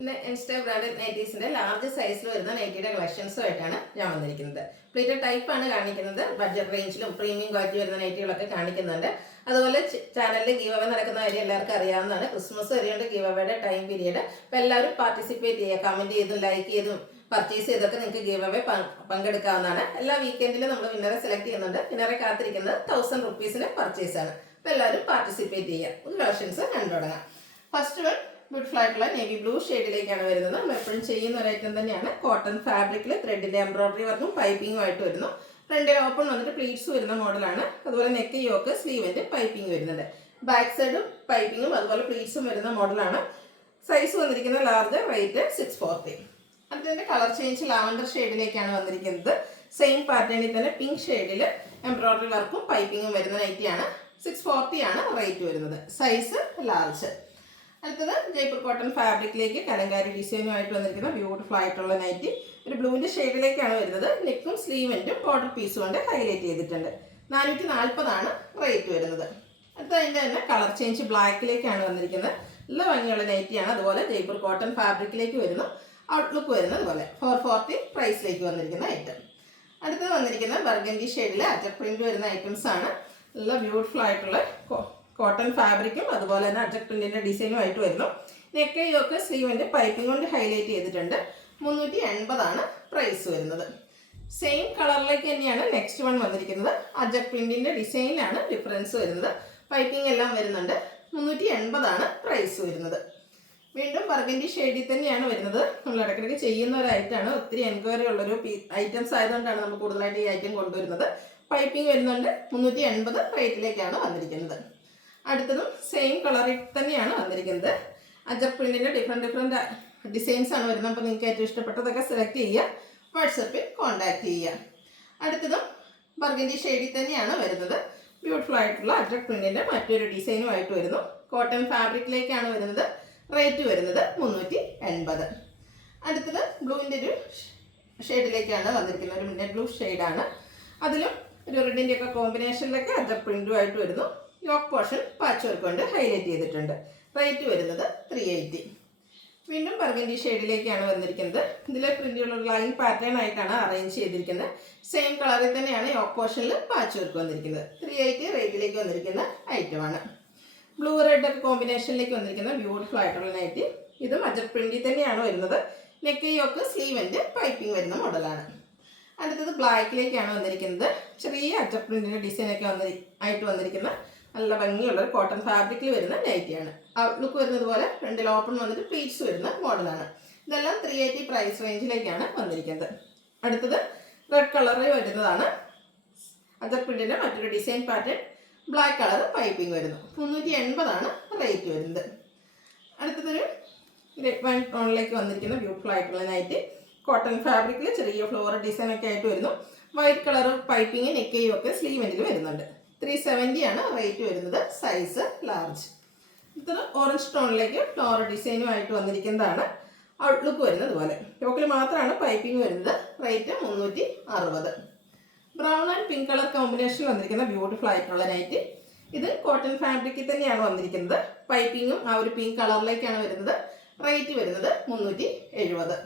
Insta branded നൈറ്റീസിന്റെ large സൈസിൽ വരുന്ന നൈറ്റിയുടെ കളക്ഷൻസുമായിട്ടാണ് ഞാൻ വന്നിരിക്കുന്നത്. പ്ലേറ്റഡ് ടൈപ്പ് ആണ് കാണിക്കുന്നത്. ബഡ്ജറ്റ് റേഞ്ചിലും പ്രീമിയം ക്വാളിറ്റി വരുന്ന നൈറ്റികളൊക്കെ കാണിക്കുന്നുണ്ട്. അതുപോലെ ചാനലിൽ ഗീവ് അവേ നടക്കുന്ന കാര്യം എല്ലാവർക്കും അറിയാവുന്നതാണ്. ക്രിസ്മസ് വരെയുണ്ട് ഗീവ് അവയുടെ ടൈം പീരീഡ്. അപ്പോൾ എല്ലാവരും പാർട്ടിസിപ്പേറ്റ് ചെയ്യുക, കമന്റ് ചെയ്തും ലൈക്ക് ചെയ്തും പർച്ചേസ് ചെയ്തൊക്കെ നിങ്ങൾക്ക് ഗീവ് അവേ പങ്കെടുക്കാവുന്നതാണ്. എല്ലാ വീക്കെൻഡിലും നമ്മൾ വിന്നറെ സെലക്ട് ചെയ്യുന്നുണ്ട്. വിന്നറെ കാത്തിരിക്കുന്നത് 1000 റുപ്പീസിന് പർച്ചേസ് ആണ്. അപ്പോൾ എല്ലാവരും പാർട്ടിസിപ്പേറ്റ് ചെയ്യുക. കളക്ഷൻസ് കണ്ടു തുടങ്ങാം. ഫസ്റ്റ് വൺ ബ്യൂട്ടിഫുൾ ആയിട്ടുള്ള നേവി ബ്ലൂ ഷെയ്ഡിലേക്കാണ് വരുന്നത്. നമ്മൾ എപ്പോഴും ചെയ്യുന്ന ഒരു ഐറ്റം തന്നെയാണ്. കോട്ടൺ ഫാബ്രിക്കിൽ ത്രെഡിന്റെ എംബ്രോയിഡറി വർക്കും പൈപ്പിംഗും ആയിട്ട് വരുന്നു. ഫ്രണ്ടിൽ ഓപ്പൺ വന്നിട്ട് പ്ലീറ്റ്സ് വരുന്ന മോഡലാണ്. അതുപോലെ നെക്ക് യോക്ക് സ്ലീവിന്റെ പൈപ്പിംഗ് വരുന്നുണ്ട്. ബാക്ക് സൈഡും പൈപ്പിങ്ങും അതുപോലെ പ്ലീറ്റ്സും വരുന്ന മോഡലാണ്. സൈസ് വന്നിരിക്കുന്ന ലാർജ്, റേറ്റ് 640. അതിന്റെ കളർ ചേഞ്ച് ലാവൻഡർ ഷെയ്ഡിലേക്കാണ് വന്നിരിക്കുന്നത്. സെയിം പാറ്റേണിൽ തന്നെ പിങ്ക് ഷെയ്ഡിൽ എംബ്രോയിഡറി വർക്കും പൈപ്പിങ്ങും വരുന്ന നൈറ്റിയാണ്. 640 ആണ് റേറ്റ് വരുന്നത്. Size large. അടുത്തത് ജയ്പൂർ കോട്ടൺ ഫാബ്രിക്കിലേക്ക് കലങ്കാരി ഡിസൈനുമായിട്ട് വന്നിരിക്കുന്ന ബ്യൂട്ടിഫുൾ ആയിട്ടുള്ള നൈറ്റി. ഒരു ബ്ലൂവിന്റെ ഷെയ്ഡിലേക്കാണ് വരുന്നത്. നെക്കും സ്ലീവെന്റും ബോർഡർ പീസും കൊണ്ട് ഹൈലൈറ്റ് ചെയ്തിട്ടുണ്ട്. 440 ആണ് റേറ്റ് വരുന്നത്. അടുത്ത അതിൻ്റെ തന്നെ കളർ ചേഞ്ച് ബ്ലാക്കിലേക്കാണ് വന്നിരിക്കുന്നത്. നല്ല ഭംഗിയുള്ള നൈറ്റിയാണ്. അതുപോലെ ജയ്പൂർ കോട്ടൺ ഫാബ്രിക്കിലേക്ക് വരുന്നു. ഔട്ട്ലുക്ക് വരുന്നത് പോലെ 440 പ്രൈസിലേക്ക് വന്നിരിക്കുന്ന ഐറ്റം. അടുത്തത് വന്നിരിക്കുന്ന ബർഗൻഡി ഷെയ്ഡിൽ അജക് പ്രിന്റ് വരുന്ന ഐറ്റംസ് ആണ്. നല്ല ബ്യൂട്ടിഫുൾ ആയിട്ടുള്ള കോട്ടൺ ഫാബ്രിക്കും അതുപോലെ തന്നെ അജക് പ്രിന്റിന്റെ ഡിസൈനും ആയിട്ട് വരുന്നു. നെക്ക് യോക്ക് സ്ലീവിന്റെ പൈപ്പിംഗ് കൊണ്ട് ഹൈലൈറ്റ് ചെയ്തിട്ടുണ്ട്. 380 ആണ് പ്രൈസ് വരുന്നത്. സെയിം കളറിലേക്ക് തന്നെയാണ് നെക്സ്റ്റ് വൺ വന്നിരിക്കുന്നത്. അജക് പ്രിന്റിന്റെ ഡിസൈനിലാണ് ഡിഫറൻസ് വരുന്നത്. പൈപ്പിംഗ് എല്ലാം വരുന്നുണ്ട്. 380 ആണ് പ്രൈസ് വരുന്നത്. വീണ്ടും ബർഗൻഡി ഷെയ്ഡിൽ തന്നെയാണ് വരുന്നത്. നമ്മൾ ഇടയ്ക്കിടയ്ക്ക് ചെയ്യുന്ന ഒരു ഐറ്റമാണ്. ഒത്തിരി എൻക്വയറി ഉള്ളൊരു ഐറ്റംസ് ആയതുകൊണ്ടാണ് നമ്മൾ കൂടുതലായിട്ട് ഈ ഐറ്റം കൊണ്ടുവരുന്നത്. പൈപ്പിംഗ് വരുന്നുണ്ട്. 380 റേറ്റിലേക്കാണ് വന്നിരിക്കുന്നത്. അടുത്തതും സെയിം കളറിൽ തന്നെയാണ് വന്നിരിക്കുന്നത്. അജക് പ്രിന്റിന്റെ ഡിഫറെൻറ്റ് ഡിസൈൻസ് ആണ് വരുന്നത്. അപ്പോൾ നിങ്ങൾക്ക് ഏറ്റവും ഇഷ്ടപ്പെട്ടതൊക്കെ സെലക്ട് ചെയ്യുക. വാട്സപ്പിൽ കോൺടാക്ട് ചെയ്യുക. അടുത്തതും ബർഗൻഡി ഷെയ്ഡിൽ തന്നെയാണ് വരുന്നത്. ബ്യൂട്ടിഫുൾ ആയിട്ടുള്ള അജക് പ്രിന്റിന്റെ മറ്റൊരു ഡിസൈനുമായിട്ട് വരുന്നു. കോട്ടൺ ഫാബ്രിക്കിലേക്കാണ് വരുന്നത്. റേറ്റ് വരുന്നത് 380. അടുത്തത് ബ്ലൂവിൻ്റെ ഒരു ഷെയ്ഡിലേക്കാണ് വന്നിരിക്കുന്നത്. ഒരു മിന്നറ്റ് ബ്ലൂ ഷെയ്ഡാണ്. അതിലും ഒരു റെഡിൻ്റെ ഒക്കെ കോമ്പിനേഷനിലൊക്കെ അജക് പ്രിന്റുമായിട്ട് വരുന്നു. യോക്ക് പോർഷൻ പാച്ച് വർക്ക് കൊണ്ട് ഹൈലൈറ്റ് ചെയ്തിട്ടുണ്ട്. റേറ്റ് വരുന്നത് 380. വീണ്ടും ബർഗൻഡി ഷെയ്ഡിലേക്കാണ് വന്നിരിക്കുന്നത്. ഇതിലെ പ്രിന്റുള്ള ലൈൻ പാറ്റേൺ ആയിട്ടാണ് അറേഞ്ച് ചെയ്തിരിക്കുന്നത്. സെയിം കളറിൽ തന്നെയാണ് യോക്ക് പോർഷനിൽ പാച്ച് വർക്ക് വന്നിരിക്കുന്നത്. 380 റേറ്റിലേക്ക് വന്നിരിക്കുന്ന ഐറ്റമാണ്. ബ്ലൂ റെഡ് ഒക്കെ കോമ്പിനേഷനിലേക്ക് വന്നിരിക്കുന്ന ബ്യൂട്ടിഫുൾ ആയിട്ടുള്ള നൈറ്റി. ഇതും അജക് പ്രിന്റിൽ തന്നെയാണ് വരുന്നത്. നെക്ക് യോക്ക് സ്ലീവെന്റ് പൈപ്പിംഗ് വരുന്ന മോഡലാണ്. അടുത്തത് ബ്ലാക്കിലേക്കാണ് വന്നിരിക്കുന്നത്. ചെറിയ അജക് പ്രിന്റിന്റെ ഡിസൈനൊക്കെ ആയിട്ട് വന്നിരിക്കുന്ന നല്ല ഭംഗിയുള്ള ഒരു കോട്ടൺ ഫാബ്രിക്കിൽ വരുന്ന നൈറ്റിയാണ്. ഔട്ട്ലുക്ക് വരുന്നത് പോലെ ഫ്രണ്ടിൽ ഓപ്പൺ വന്നിട്ട് പ്ലീറ്റ്സ് വരുന്ന മോഡലാണ്. ഇതെല്ലാം 380 പ്രൈസ് റേഞ്ചിലേക്കാണ് വന്നിരിക്കുന്നത്. അടുത്തത് റെഡ് കളറിൽ വരുന്നതാണ്. അജക് പ്രിന്റിന്റെ മറ്റൊരു design pattern. Black colour piping വരുന്നു. 380 ആണ് റേറ്റ് വരുന്നത്. അടുത്തതൊരു വൈൻ ടോണിലേക്ക് വന്നിരിക്കുന്ന ബ്യൂട്ടിഫുൾ ആയിട്ടുള്ള നൈറ്റി. കോട്ടൺ ഫാബ്രിക്കിൽ ചെറിയ ഫ്ലോറൽ ഡിസൈൻ ഒക്കെ ആയിട്ട് വരുന്നു. വൈറ്റ് കളർ പൈപ്പിംഗ് നെക്കയും ഒക്കെ സ്ലീവെന്റിൽ വരുന്നുണ്ട്. 370 ആണ് റേറ്റ് വരുന്നത്. Size large. ഇത് ഓറഞ്ച് ടോണിലേക്ക് ഫ്ലോറൽ ഡിസൈനുമായിട്ട് വന്നിരിക്കുന്നതാണ്. ഔട്ട്ലുക്ക് വരുന്നത് പോലെ യോക്കിൽ മാത്രമാണ് പൈപ്പിംഗ് വരുന്നത്. Rate 360. Brown and pink colour കോമ്പിനേഷനിൽ വന്നിരിക്കുന്ന ബ്യൂട്ടിഫുൾ ആയിട്ടുള്ള നൈറ്റി. ഇത് കോട്ടൺ ഫാബ്രിക്കിൽ തന്നെയാണ് വന്നിരിക്കുന്നത്. പൈപ്പിങ്ങും ആ ഒരു പിങ്ക് കളറിലേക്കാണ് വരുന്നത്. റേറ്റ് വരുന്നത് 370.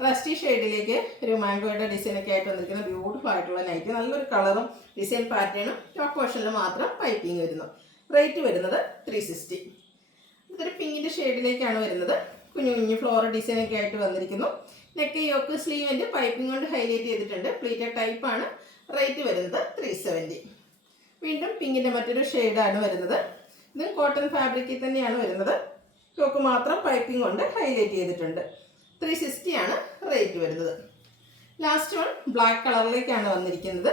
റസ്റ്റി ഷെയ്ഡിലേക്ക് ഒരു മാംഗോയുടെ ഡിസൈനൊക്കെ ആയിട്ട് വന്നിരിക്കുന്ന ബ്യൂട്ടിഫുൾ ആയിട്ടുള്ള നൈറ്റി. നല്ലൊരു കളറും ഡിസൈൻ പാറ്റേണും ടോപ്പ് പോർഷനിൽ മാത്രം പൈപ്പിംഗ് വരുന്നു. റേറ്റ് വരുന്നത് 360. ഇതൊരു പിങ്കിൻ്റെ ഷെയ്ഡിലേക്കാണ് വരുന്നത്. കുഞ്ഞു കുഞ്ഞു ഫ്ലോറൽ ഡിസൈനൊക്കെ ആയിട്ട് വന്നിരിക്കുന്നു. നെക്ക് യോക്ക് സ്ലീവിൻ്റെ പൈപ്പിംഗ് കൊണ്ട് ഹൈലൈറ്റ് ചെയ്തിട്ടുണ്ട്. പ്ലീറ്റഡ് ടൈപ്പാണ്. റേറ്റ് വരുന്നത് 370. വീണ്ടും പിങ്കിൻ്റെ മറ്റൊരു ഷെയ്ഡാണ് വരുന്നത്. ഇത് കോട്ടൺ ഫാബ്രിക്കിൽ തന്നെയാണ് വരുന്നത്. യോക്ക് മാത്രം പൈപ്പിംഗ് കൊണ്ട് ഹൈലൈറ്റ് ചെയ്തിട്ടുണ്ട്. 360 ആണ് റേറ്റ് വരുന്നത്. ലാസ്റ്റ് വൺ ബ്ലാക്ക് കളറിലേക്കാണ് വന്നിരിക്കുന്നത്.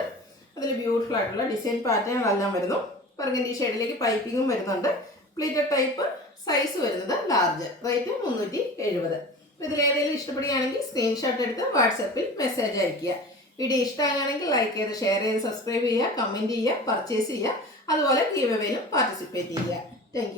അതിൽ ബ്യൂട്ടിഫുൾ ആയിട്ടുള്ള ഡിസൈൻ പാറ്റേണുകളെല്ലാം വരുന്നു. ബർഗൻഡി ഷെയ്ഡിലേക്ക് പൈപ്പിങ്ങും വരുന്നുണ്ട്. Pleated type. സൈസ് വരുന്നത് ലാർജ്. റേറ്റ് 370. ഇതിലേതെങ്കിലും ഇഷ്ടപ്പെടുകയാണെങ്കിൽ സ്ക്രീൻഷോട്ട് എടുത്ത് വാട്സപ്പിൽ മെസ്സേജ് അയയ്ക്കുക. വീഡിയോ ഇഷ്ടമാണെങ്കിൽ ലൈക്ക് ചെയ്ത് ഷെയർ ചെയ്ത് സബ്സ്ക്രൈബ് ചെയ്യുക, കമൻറ്റ് ചെയ്യുക, പർച്ചേസ് ചെയ്യുക. അതുപോലെ ഗീവ് അവേയിലും പാർട്ടിസിപ്പേറ്റ് ചെയ്യുക. താങ്ക്